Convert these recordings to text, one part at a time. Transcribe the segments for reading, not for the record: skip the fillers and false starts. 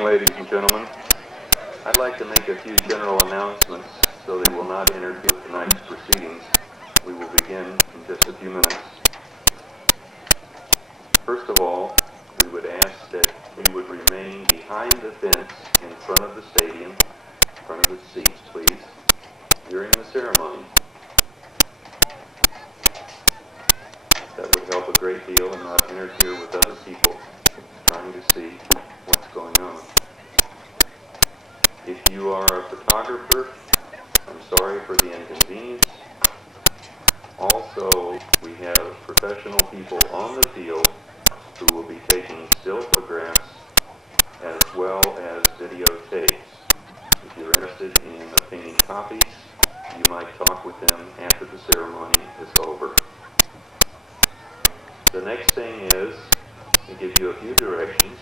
evening, ladies and gentlemen. I'd like to make a few general announcements so they will not interfere with tonight's proceedings. We will begin in just a few minutes. First of all, we would ask that you would remain behind the fence in front of the stadium, in front of the seats, please, during the ceremony. That would help a great deal and not interfere with other people trying to see what's going on. If you are a photographer, I'm sorry for the inconvenience. Also, we have professional people on the field who will be taking still photographs as well as videotapes. If you're interested in obtaining copies, you might talk with them after the ceremony is over. The next thing is to give you a few directions.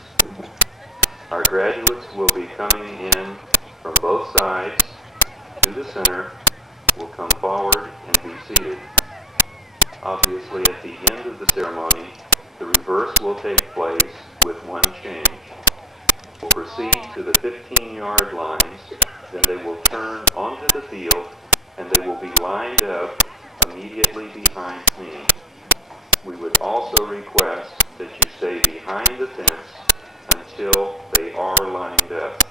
Our graduates will be coming in from both sides to the center, will come forward and be seated. Obviously, at the end of the ceremony, the reverse will take place with one change. We'll proceed to the 15-yard lines, then they will turn onto the field, and they will be lined up immediately behind me. We would also request that you stay behind the fence until they are lined up.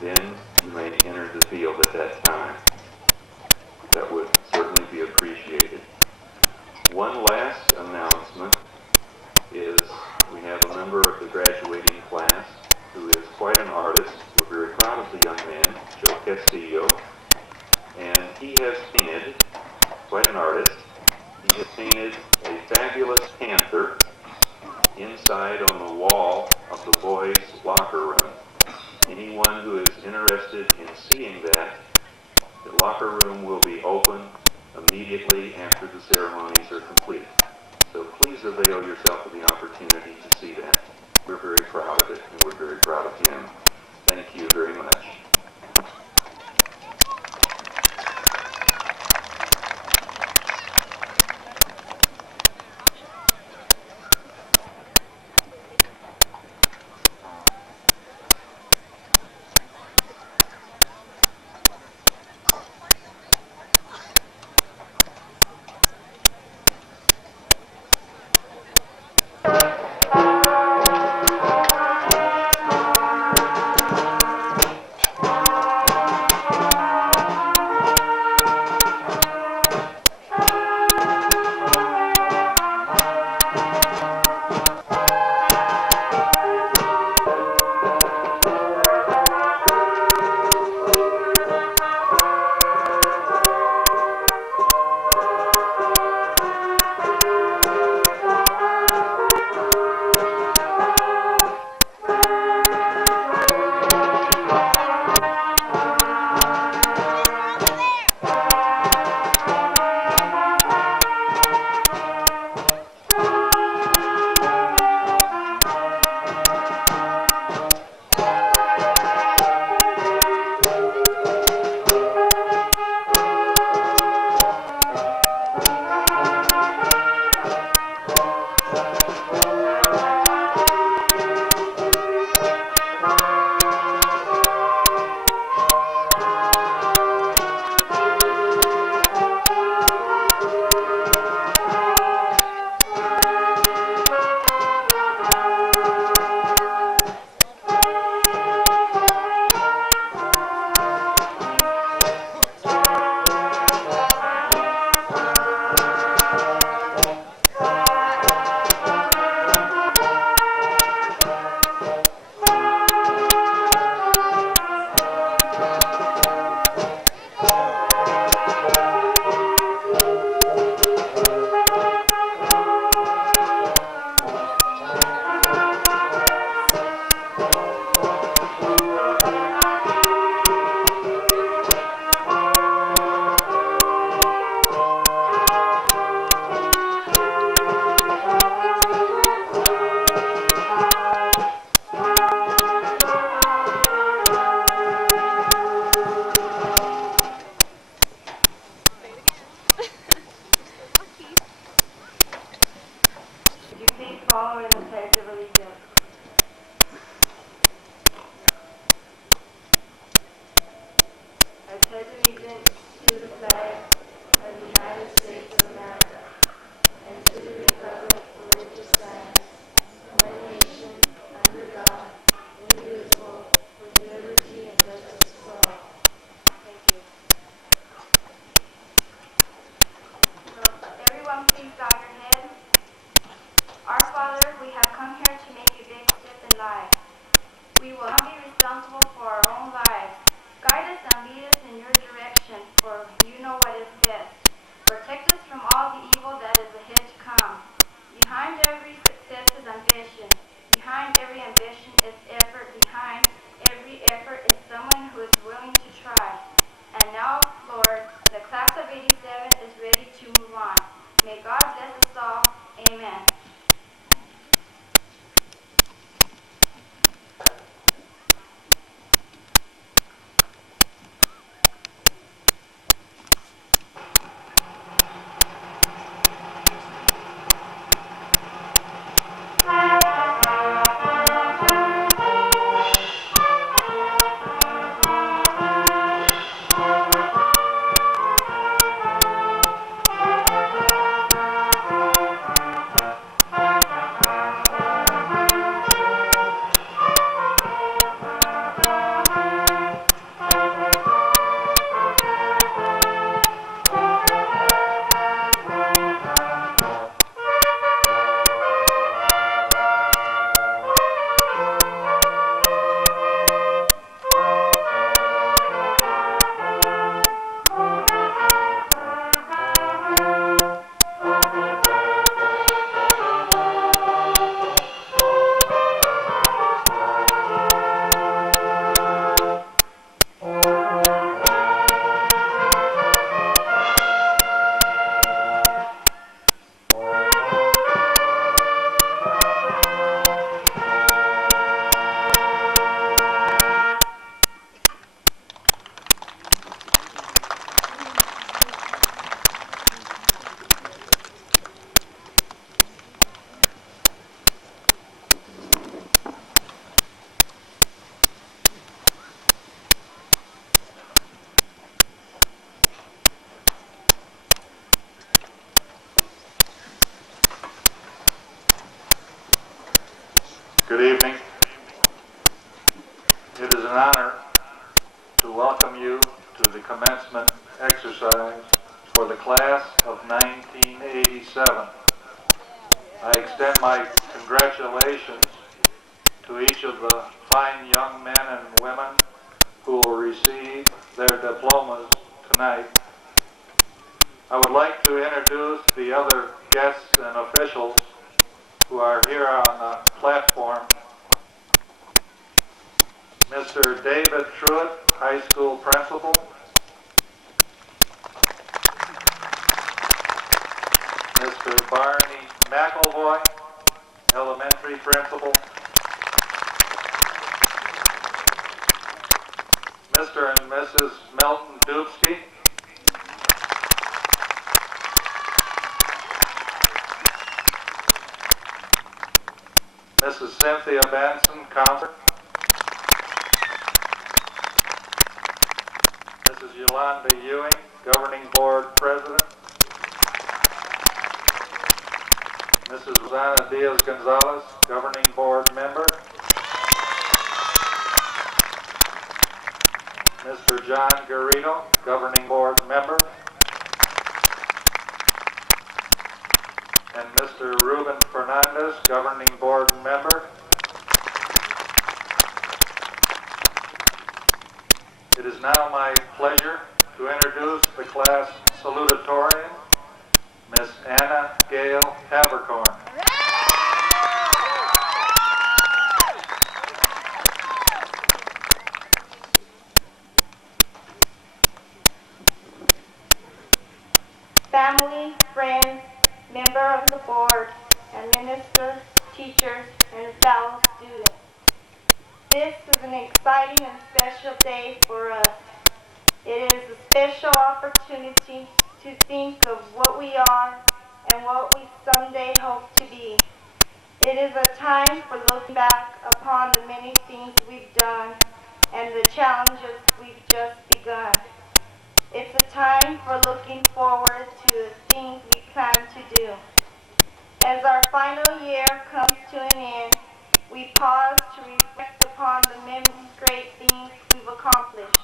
Then you may enter the field at that time. That would certainly be appreciated. One last announcement is we have a member of the graduating class who is quite an artist. We're very proud of the young man, Joe Castillo, and he has painted, quite an artist, he has painted a fabulous panther inside on the wall of the boys' locker room. Anyone who is interested in seeing that, the locker room will be open immediately after the ceremonies are complete. So please avail yourself of the opportunity to see that. We're very proud of it, and we're very proud of him. Thank you very much. Good evening. It is an honor to welcome you to the commencement exercise for the class of 1987. I extend my congratulations to each of the fine young men and women who will receive their diplomas tonight. I would like to introduce the other guests and officials who are here on the platform. Mr. David Truitt, high school principal. Mr. Barney McElvoy, elementary principal. Mr. and Mrs. Milton Dubsky. Mrs. Cynthia Benson, counselor. Mrs. Yolanda Ewing, governing board president. Mrs. Rosanna Diaz-Gonzalez, governing board member. Mr. John Garrido, governing board member. And Mr. Ruben Fernandez, governing board member. It is now my pleasure to introduce the class salutatorian, Miss Anna Gail Habercorn. Family, friends, member of the board, and ministers, teachers, and fellow students. This is an exciting and special day for us. It is a special opportunity to think of what we are and what we someday hope to be. It is a time for looking back upon the many things we've done and the challenges we've just begun. It's a time for looking forward to the things we plan to do. As our final year comes to an end, we pause to reflect upon the many great things we've accomplished.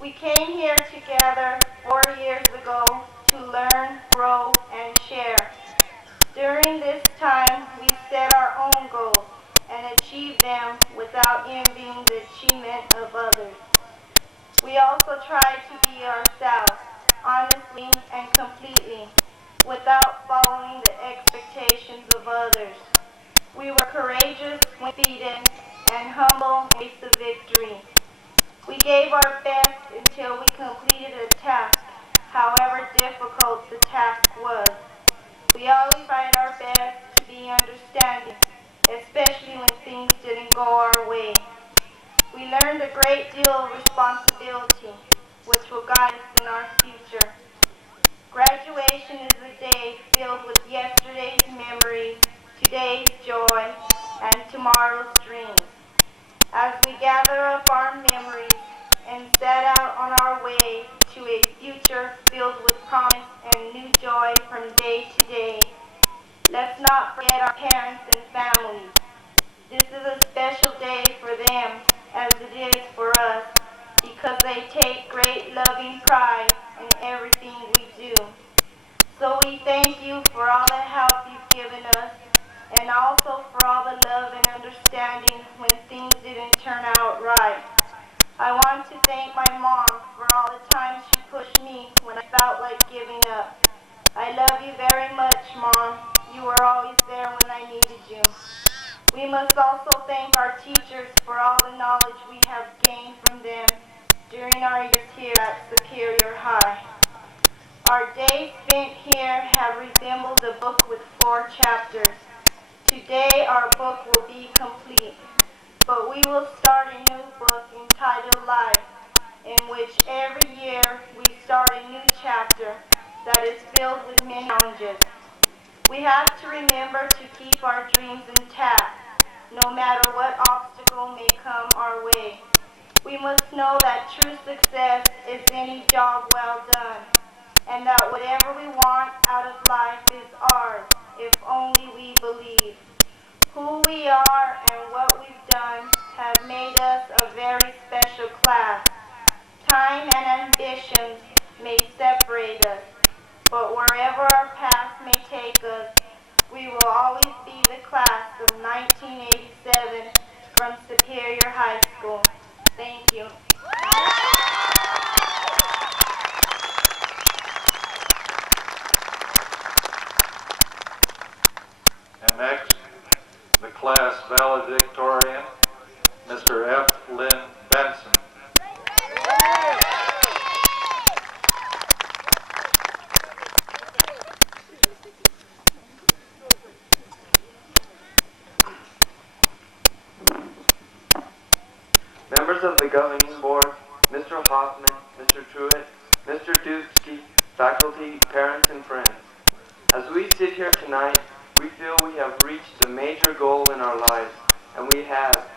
We came here together 4 years ago to learn, grow, and share. During this time, we set our own goals and achieved them without envying the achievement of others. We also tried to be ourselves, honestly and completely, without following the expectations of others. We were courageous when defeated and humble in the face of victory. We gave our best until we completed a task, however difficult the task was. We always tried our best to be understanding, especially when things didn't go our way. We learned a great deal of responsibility, which will guide us in our future. Graduation is a day filled with yesterday's memories, today's joy, and tomorrow's dreams. As we gather up our memories and set out on our way to a future filled with promise and new joy from day to day, let's not forget our parents and families. This is a special day for them, as it is for us, because they take great loving pride in everything we do. So we thank you for all the help you've given us, and also for all the love and understanding when things didn't turn out right. I want to thank my mom for all the times she pushed me when I felt like giving up. I love you very much, Mom. You were always there when I needed you. We must also thank our teachers for all the knowledge we have gained from them during our years here at Superior High. Our days spent here have resembled a book with 4 chapters. Today our book will be complete, but we will start a new book entitled Life, in which every year we start a new chapter that is filled with many challenges. We have to remember to keep our dreams intact, no matter what obstacle may come our way. We must know that true success is any job well done, and that whatever we want out of life is ours, if only we believe. Who we are and what we've done have made us a very special class. Time and ambitions may separate us, but wherever our paths may take us, we will always be the class of 1987 from Superior High School. Thank you. And next, the class valedictorian, Mr. F. Lynn Benson. Members of the governing board, Mr. Hoffman, Mr. Truitt, Mr. Dubsky, faculty, parents, and friends. As we sit here tonight, we feel we have reached a major goal in our lives, and we have.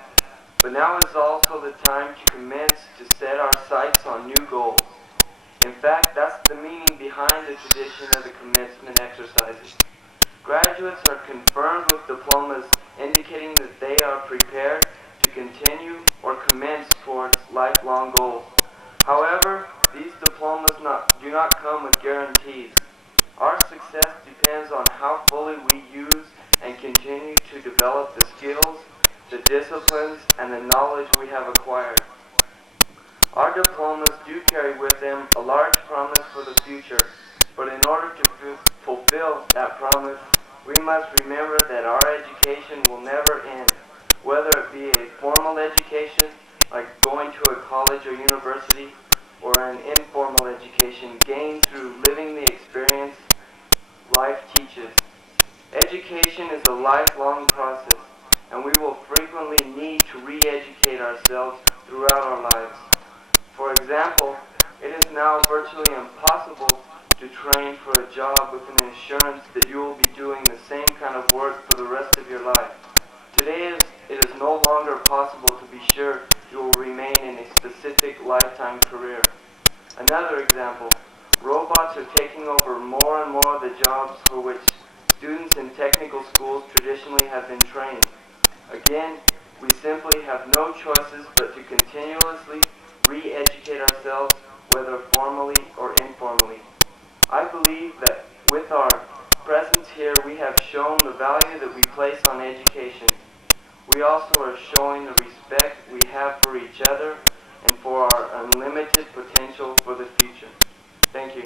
But now is also the time to commence to set our sights on new goals. In fact, that's the meaning behind the tradition of the commencement exercises. Graduates are confirmed with diplomas indicating that they are prepared to continue or commence towards lifelong goals. However, these diplomas do not come with guarantees. Our success depends on how fully we use and continue to develop the skills, the disciplines, and the knowledge we have acquired. Our diplomas do carry with them a large promise for the future, but in order to fulfill that promise, we must remember that our education will never end, whether it be a formal education, like going to a college or university, or an informal education gained through living the experience life teaches. Education is a lifelong process, and we will frequently need to re-educate ourselves throughout our lives. For example, it is now virtually impossible to train for a job with an assurance that you will be doing the same kind of work for the rest of your life. Today, it is no longer possible to be sure you will remain in a specific lifetime career. Another example, robots are taking over more and more of the jobs for which students in technical schools traditionally have been trained. Again, we simply have no choices but to continuously re-educate ourselves, whether formally or informally. I believe that with our presence here, we have shown the value that we place on education. We also are showing the respect we have for each other and for our unlimited potential for the future. Thank you.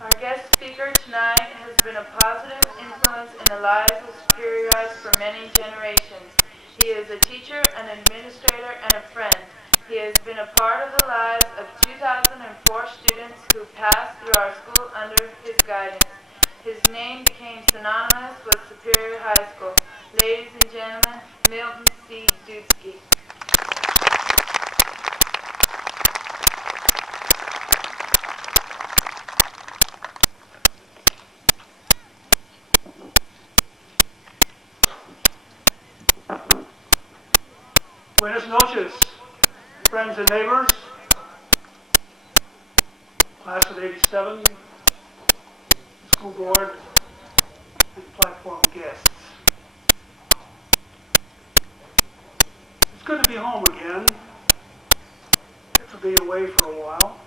Our guest speaker tonight has been a positive influence in the lives of Superior Heights for many generations. He is a teacher, an administrator, and a friend. He has been a part of the lives of 2004 students who passed through our school under his guidance. His name became synonymous with Superior High School. Ladies and gentlemen, Milton C. Dubsky. Buenas noches, friends and neighbors, class of 87, school board, and platform guests. It's good to be home again, after being away for a while.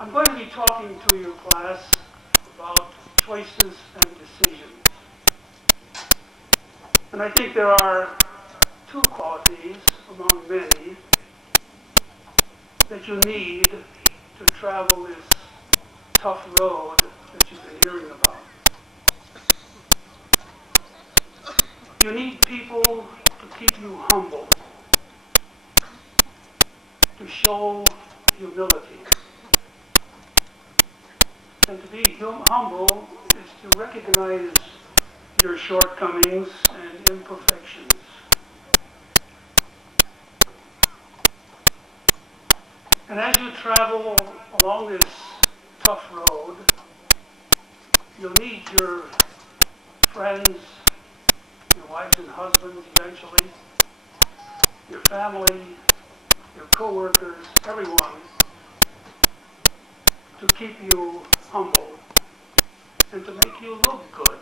I'm going to be talking to your class about choices and decisions. And I think there are two qualities among many that you need to travel this tough road that you've been hearing about. You need people to keep you humble, to show humility. And to be humble is to recognize your shortcomings and imperfections. And as you travel along this tough road. You'll need your friends, your wives and husbands eventually, your family, your co-workers, everyone, to keep you humble and to make you look good.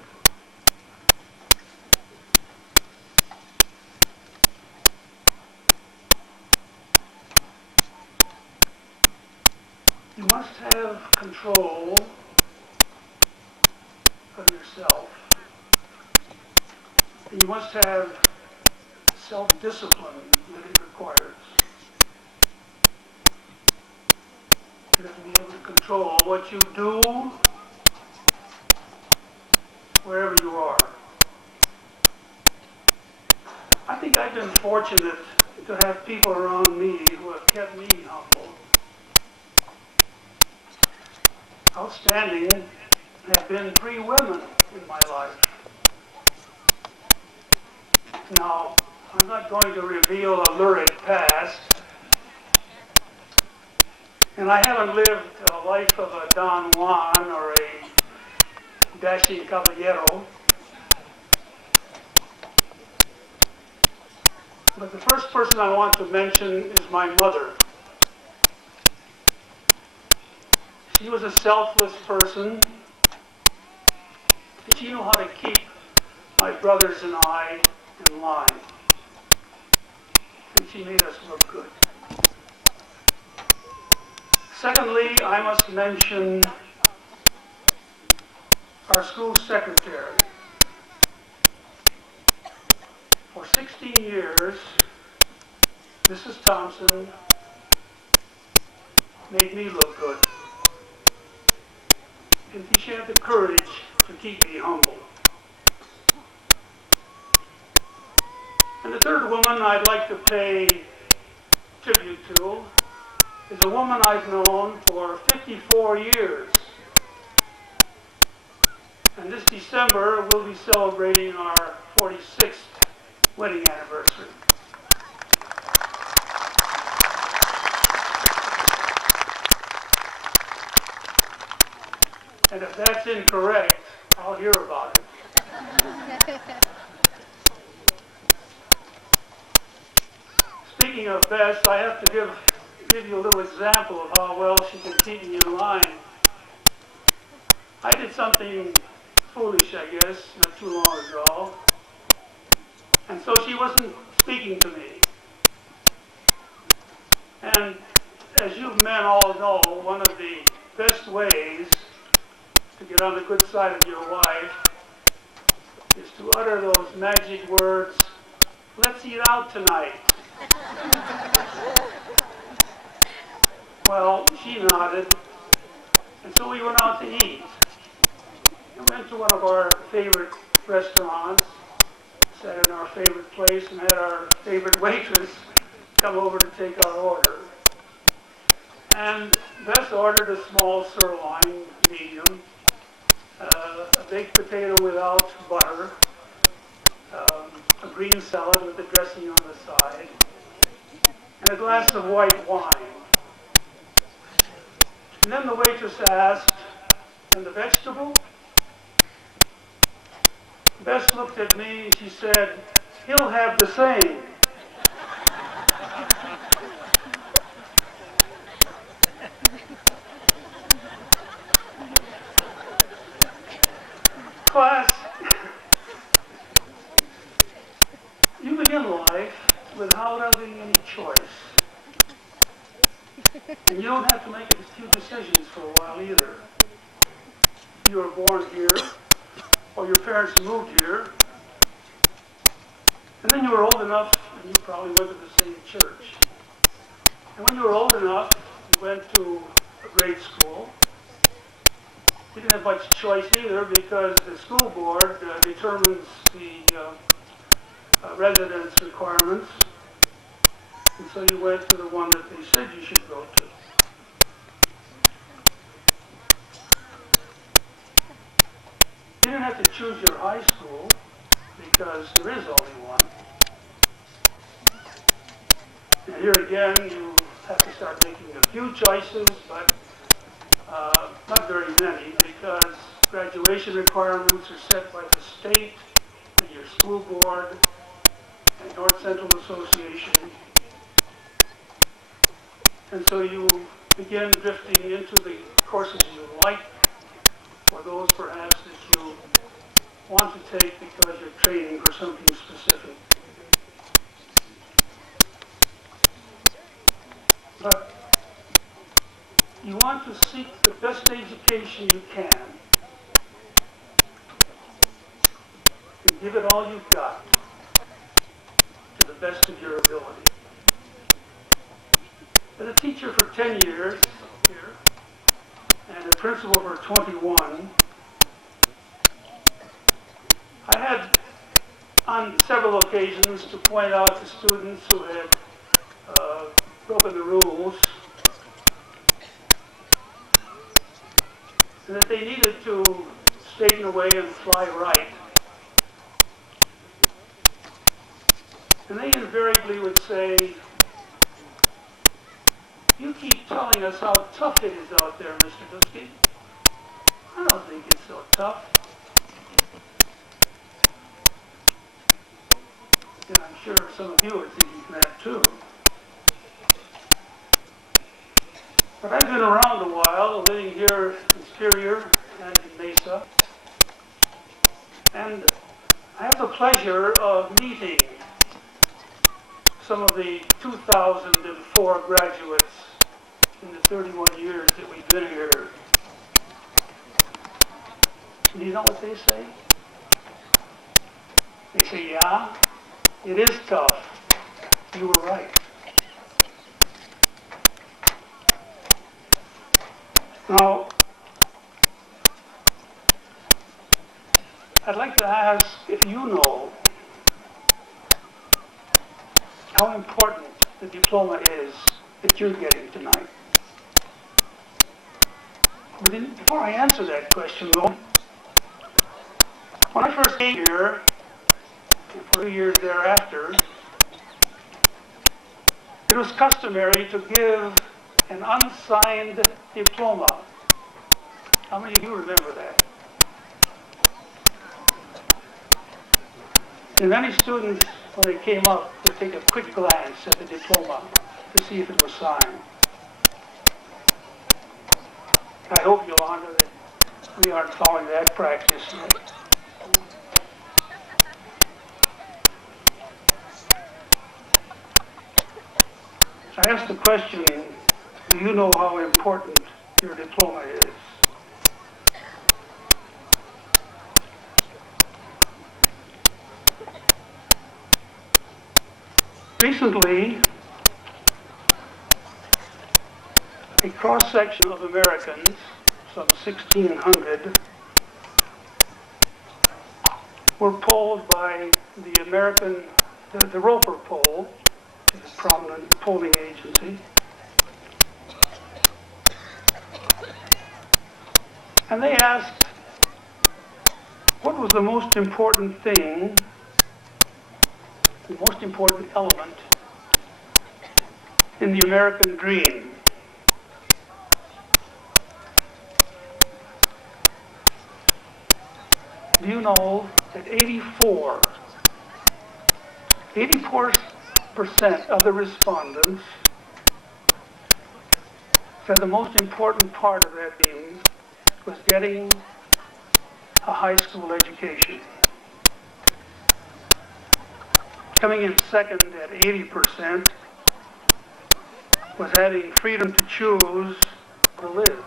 You must have control of yourself, and you must have self-discipline that it requires. You have to be able to control what you do wherever you are. I think I've been fortunate to have people around me who have kept me humble. Outstanding have been 3 women in my life. Now, I'm not going to reveal a lurid past, and I haven't lived a life of a Don Juan or a dashing caballero. But the first person I want to mention is my mother. She was a selfless person. She knew how to keep my brothers and I in line. And she made us look good. Secondly, I must mention our school secretary. For 16 years, Mrs. Thompson made me look good. And she had the courage to keep me humble. And the third woman I'd like to pay tribute to is a woman I've known for 54 years. And this December, we'll be celebrating our 46th wedding anniversary. And if that's incorrect, I'll hear about it. Speaking of Bess, I have to give you a little example of how well she can keep me in line. I did something foolish, I guess, not too long ago. And so she wasn't speaking to me. And as you men all know, one of the best ways to get on the good side of your wife is to utter those magic words, "Let's eat out tonight." Well, she nodded, and so we went out to eat. We went to one of our favorite restaurants, sat in our favorite place, and had our favorite waitress come over to take our order. And Bess ordered a small sirloin, medium, a baked potato without butter, a green salad with the dressing on the side, and a glass of white wine. And then the waitress asked, "And the vegetable?" Bess looked at me and she said, "He'll have the same." Class, you begin life without having any choice. And you don't have to make a few decisions for a while either. You were born here, or your parents moved here, and then you were old enough, and you probably went to the same church. And when you were old enough, you went to a grade school. You didn't have much choice either because the school board determines the residence requirements. And so you went to the one that they said you should go to. You didn't have to choose your high school because there is only one. And here again, you have to start making a few choices, but not very many, because graduation requirements are set by the state and your school board and North Central Association. And so you begin drifting into the courses you like, or those perhaps that you want to take because you're training for something specific. But you want to seek the best education you can and give it all you've got to the best of your ability. As a teacher for 10 years here and a principal for 21, I had on several occasions to point out to students who had broken the rules and that they needed to straighten away and fly right. And they invariably would say, "You keep telling us how tough it is out there, Mr. Dusky. I don't think it's so tough." And I'm sure some of you are thinking that too. But I've been around a while, living here in Superior and in Mesa. And I have the pleasure of meeting some of the 2004 graduates in the 31 years that we've been here. Do you know what they say? They say, "Yeah, it is tough. You were right." Now, I'd like to ask if you know how important the diploma is that you're getting tonight. But before I answer that question, though, when I first came here, and for 2 years thereafter, it was customary to give an unsigned diploma. How many of you remember that? And many students, when they came up, would take a quick glance at the diploma to see if it was signed. I hope you'll honor that we aren't following that practice yet. I asked the question, do you know how important your diploma is? Recently, a cross-section of Americans, some 1,600, were polled by the Roper poll, a prominent polling agency. And they asked, what was the most important thing, the most important element in the American dream? Do you know that 84% of the respondents said the most important part of that dream was getting a high school education. Coming in second at 80% was having freedom to choose to live.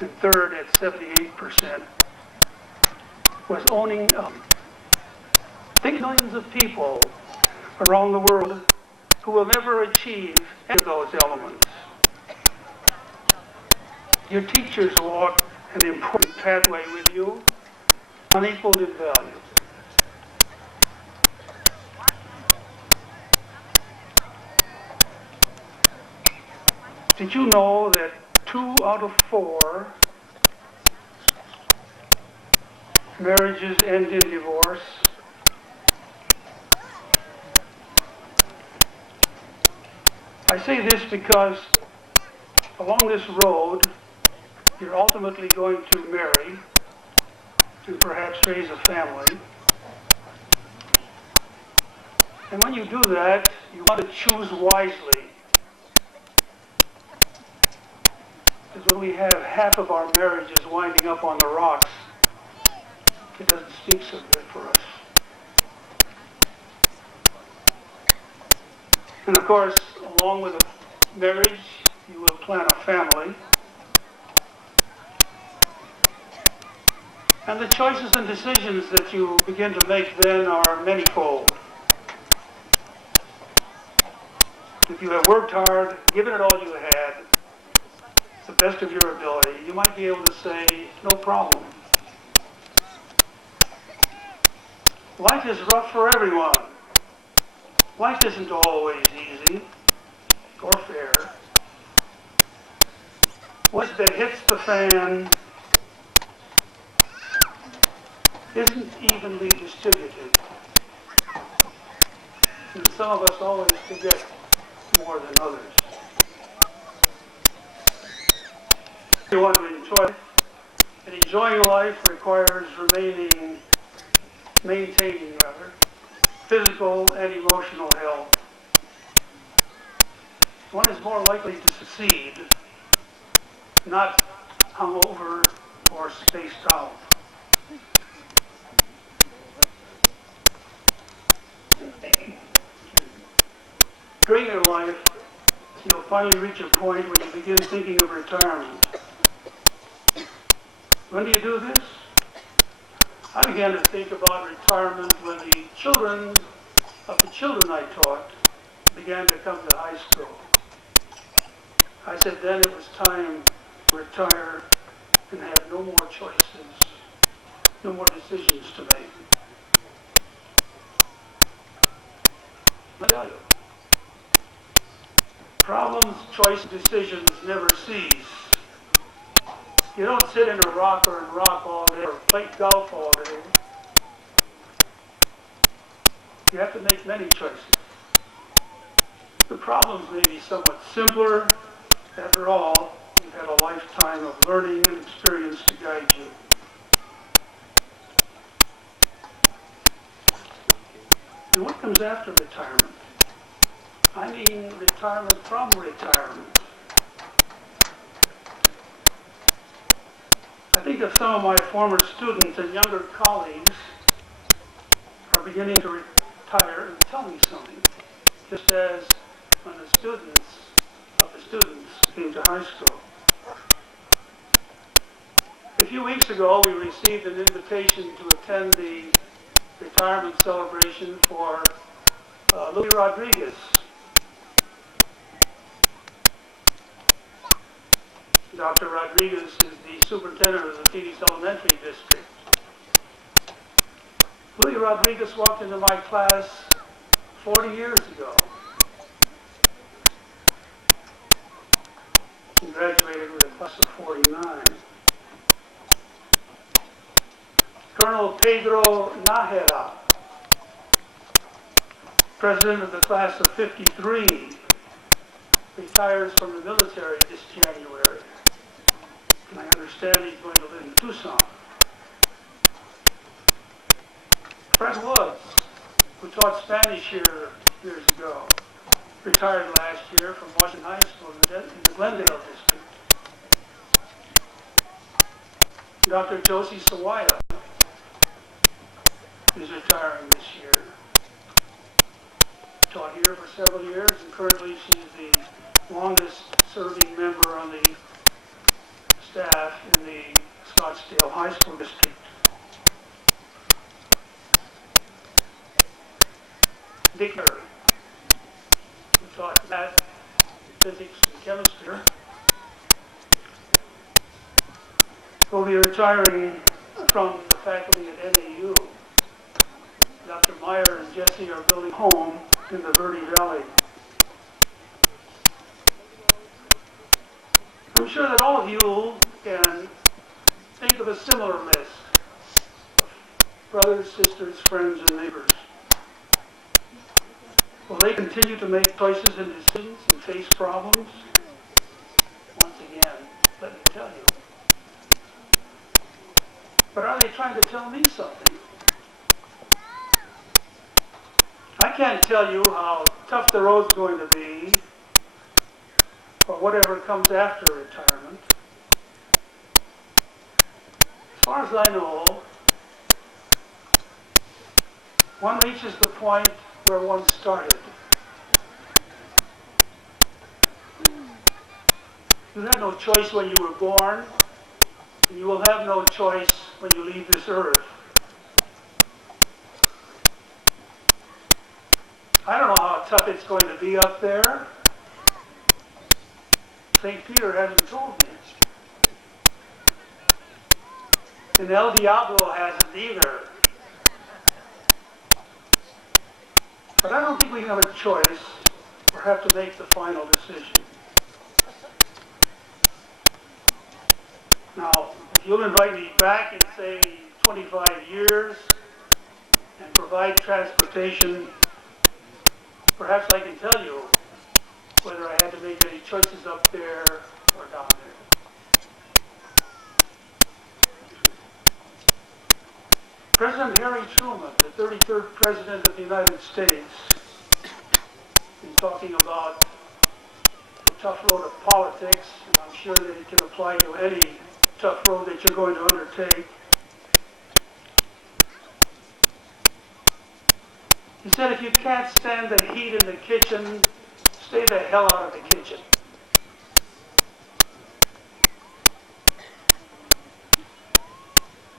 And third at 78% was owning a think millions of people around the world who will never achieve any of those elements. Your teachers walk an important pathway with you, unequaled in value. Did you know that 2 out of 4 marriages end in divorce? I say this because along this road, you're ultimately going to marry and perhaps raise a family. And when you do that, you want to choose wisely. Because when we have half of our marriages winding up on the rocks, it doesn't speak so good for us. And of course, along with a marriage, you will plan a family. And the choices and decisions that you begin to make then are manifold. If you have worked hard, given it all you had, the best of your ability, you might be able to say, no problem. Life is rough for everyone. Life isn't always easy or fair. What that hits the fan isn't evenly distributed. And some of us always forget more than others. You want to enjoy, and enjoying life requires maintaining physical and emotional health. One is more likely to succeed, not hungover or spaced out. During your life, you'll finally reach a point when you begin thinking of retirement. When do you do this? I began to think about retirement when the children of the children I taught began to come to high school. I said then it was time to retire and have no more choices, no more decisions to make. I tell you, problems, choice, decisions never cease. You don't sit in a rocker and rock all day or play golf all day. You have to make many choices. The problems may be somewhat simpler. After all, you've had a lifetime of learning and experience to guide you. And what comes after retirement? I mean retirement from retirement. I think of some of my former students and younger colleagues are beginning to retire and tell me something, just as when the students came to high school. A few weeks ago, we received an invitation to attend the retirement celebration for Louis Rodriguez. Dr. Rodriguez is the superintendent of the Phoenix Elementary District. Louis Rodriguez walked into my class 40 years ago. He graduated with a class of 49. Colonel Pedro Nájera, president of the class of 53, retires from the military this January. And I understand he's going to live in Tucson. Fred Woods, who taught Spanish here years ago, retired last year from Washington High School in the Glendale district. Dr. Josie Sawaya is retiring this year. Taught here for several years, and currently she's the longest serving member on the staff in the Scottsdale High School district. Dick Murray, who taught math, physics, and chemistry, will be retiring from the faculty at NAU. Dr. Meyer and Jesse are building a home in the Verde Valley. I'm sure that all of you can think of a similar list of brothers, sisters, friends, and neighbors. Will they continue to make choices and decisions and face problems once again, let me tell you. But are they trying to tell me something? I can't tell you how tough the road's going to be, or whatever comes after retirement. As far as I know, one reaches the point where one started. You had no choice when you were born, and you will have no choice when you leave this earth. I don't know how tough it's going to be up there. St. Peter hasn't told me. And El Diablo hasn't either. But I don't think we have a choice or have to make the final decision. Now, if you'll invite me back in, say, 25 years and provide transportation, perhaps I can tell you whether I had to make any choices up there or down there. President Harry Truman, the 33rd President of the United States, in talking about the tough road of politics, and I'm sure that it can apply to any tough road that you're going to undertake. He said, if you can't stand the heat in the kitchen, stay the hell out of the kitchen.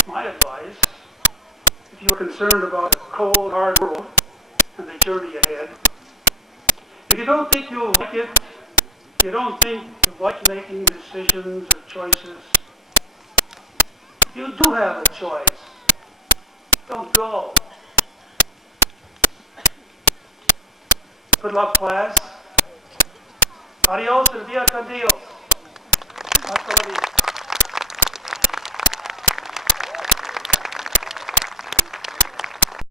My advice, if you're concerned about the cold, hard road and the journey ahead, if you don't think you'll like it, if you don't think you like making decisions or choices, you do have a choice. Don't go. Good luck, class. Adios and via con Dios.